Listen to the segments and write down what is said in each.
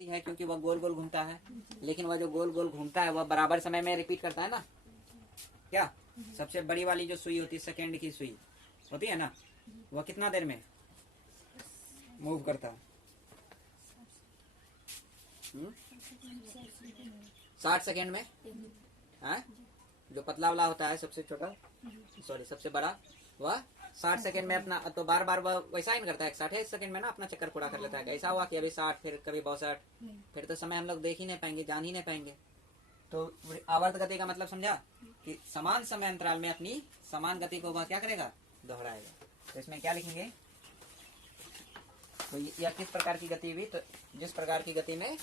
है क्योंकि वह गोल गोल घूमता है, लेकिन वह जो गोल गोल घूमता है वह बराबर समय में रिपीट करता है ना। क्या सबसे बड़ी वाली जो सुई होती है, सेकेंड की सुई होती है ना, वह कितना देर में मूव करता है? 60 सेकेंड में है। जो पतला वाला होता है सबसे छोटा, सॉरी सबसे बड़ा, वह 60 सेकेंड में अपना, तो बार बार वह वैसा ही करता है, 60 सेकेंड में ना अपना चक्कर पूरा कर लेता है। ऐसा हुआ कि अभी 60, फिर कभी 62, फिर तो समय हम लोग देख ही नहीं पाएंगे, जान ही नहीं पाएंगे। तो आवर्त गति का मतलब समझा कि समान समय अंतराल में अपनी समान गति को वह क्या करेगा, दोहराएगा। तो इसमें क्या लिखेंगे, तो यह किस प्रकार की गति हुई, तो जिस प्रकार की गति में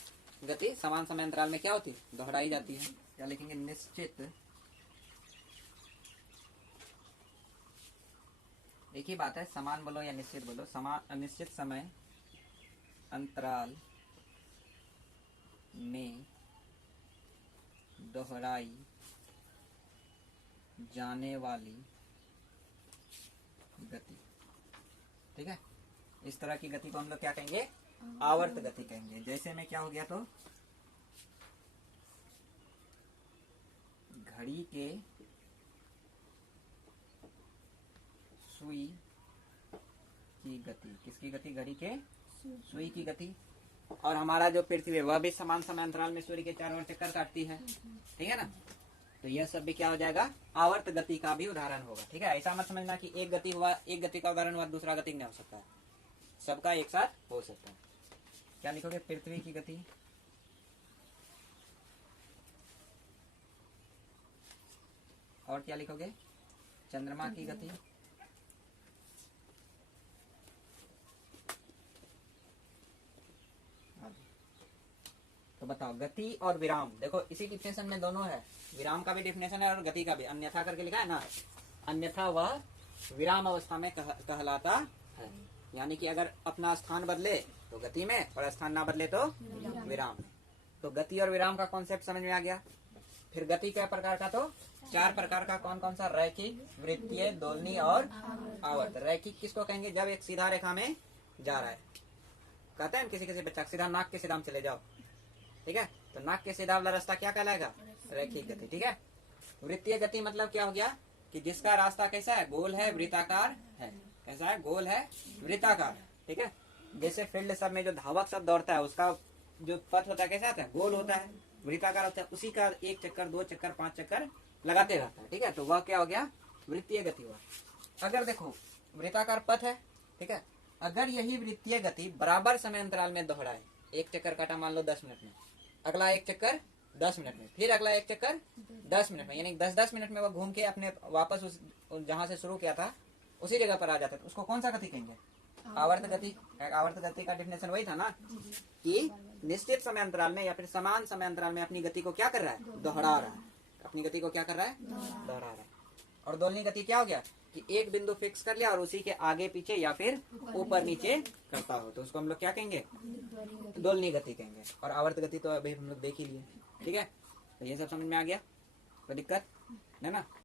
गति समान समय अंतराल में क्या होती है, दोहराई जाती है। क्या लिखेंगे, निश्चित, एक ही बात है, समान बोलो या निश्चित बोलो, समान निश्चित समय अंतराल में दोहराई जाने वाली गति। ठीक है, इस तरह की गति को हम लोग क्या कहेंगे, आवर्त गति कहेंगे। जैसे में क्या हो गया, तो घड़ी के सुई की गति, किसकी गति, घड़ी के सुई की गति। और हमारा जो पृथ्वी है वह भी समान समय अंतराल में सूर्य के चारों ओर चक्कर काटती है, ठीक है ना। तो यह सब भी क्या हो जाएगा, आवर्त गति का भी उदाहरण होगा। ठीक है, ऐसा मत समझना कि एक गति हुआ, एक गति का उदाहरण हुआ दूसरा गति नहीं हो सकता है, सबका एक साथ हो सकता है। क्या लिखोगे, पृथ्वी की गति, और क्या लिखोगे, चंद्रमा की गति, तो बताओ गति और विराम। देखो इसी डिफिनेशन में दोनों है, विराम का भी डिफिनेशन है और गति का भी, अन्यथा करके लिखा है ना। अन्यथा वह विराम अवस्था में कहलाता है, यानी कि अगर अपना स्थान बदले तो गति में, और स्थान ना बदले तो विराम में। तो गति और विराम का कॉन्सेप्ट समझ में आ गया। फिर गति क्या प्रकार का, तो 4 प्रकार का। कौन कौन सा, रैखिक, वृत्तीय, दोलनी और आवर्त। रैखिक किसको कहेंगे, जब एक सीधा रेखा में जा रहा है, कहते हैं किसी किसी बच्चा सीधा नाक के सीधा में चले जाओ, ठीक है, तो नाक के सीधा वाला रास्ता क्या कहलाएगा, रैखिक गति। ठीक है, वृत्तीय गति मतलब क्या हो गया कि जिसका रास्ता कैसा है, गोल है, वृत्ताकार है। कैसा है, गोल है, वृत्ताकार है। ठीक है, जैसे फील्ड सब में जो धावक सब दौड़ता है उसका जो पथ होता है कैसा होता है, गोल होता है, वृत्ताकार होता है, उसी का 1 चक्कर 2 चक्कर 5 चक्कर लगाते रहता है। ठीक है, तो वह क्या हो गया, वृत्तीय गति हुआ। अगर देखो वृत्ताकार पथ है, ठीक है, अगर यही वृत्तीय गति बराबर समय अंतराल में दोहराए, 1 चक्कर काटा मान लो 10 मिनट में, अगला 1 चक्कर 10 मिनट में, फिर अगला 1 चक्कर 10 मिनट में, यानी 10-10 मिनट में वो घूम के अपने वापस उस जहां से शुरू किया था उसी जगह पर आ जाता है, तो उसको कौन सा गति कहेंगे, आवर्त गति। आवर्त गति का डिफिनेशन वही था ना, कि निश्चित समय अंतराल में या फिर समान समय अंतराल में अपनी गति को क्या कर रहा है, दोहरा रहा है, अपनी गति को क्या कर रहा है, दोहरा रहा है। और दोलनी गति क्या हो गया कि एक बिंदु फिक्स कर लिया और उसी के आगे पीछे या फिर ऊपर नीचे करता हो, तो उसको हम लोग क्या कहेंगे, दोलनी गति कहेंगे। और आवर्त गति तो अभी हम लोग देख ही लिए। ठीक है, तो ये सब समझ में आ गया, कोई दिक्कत है ना।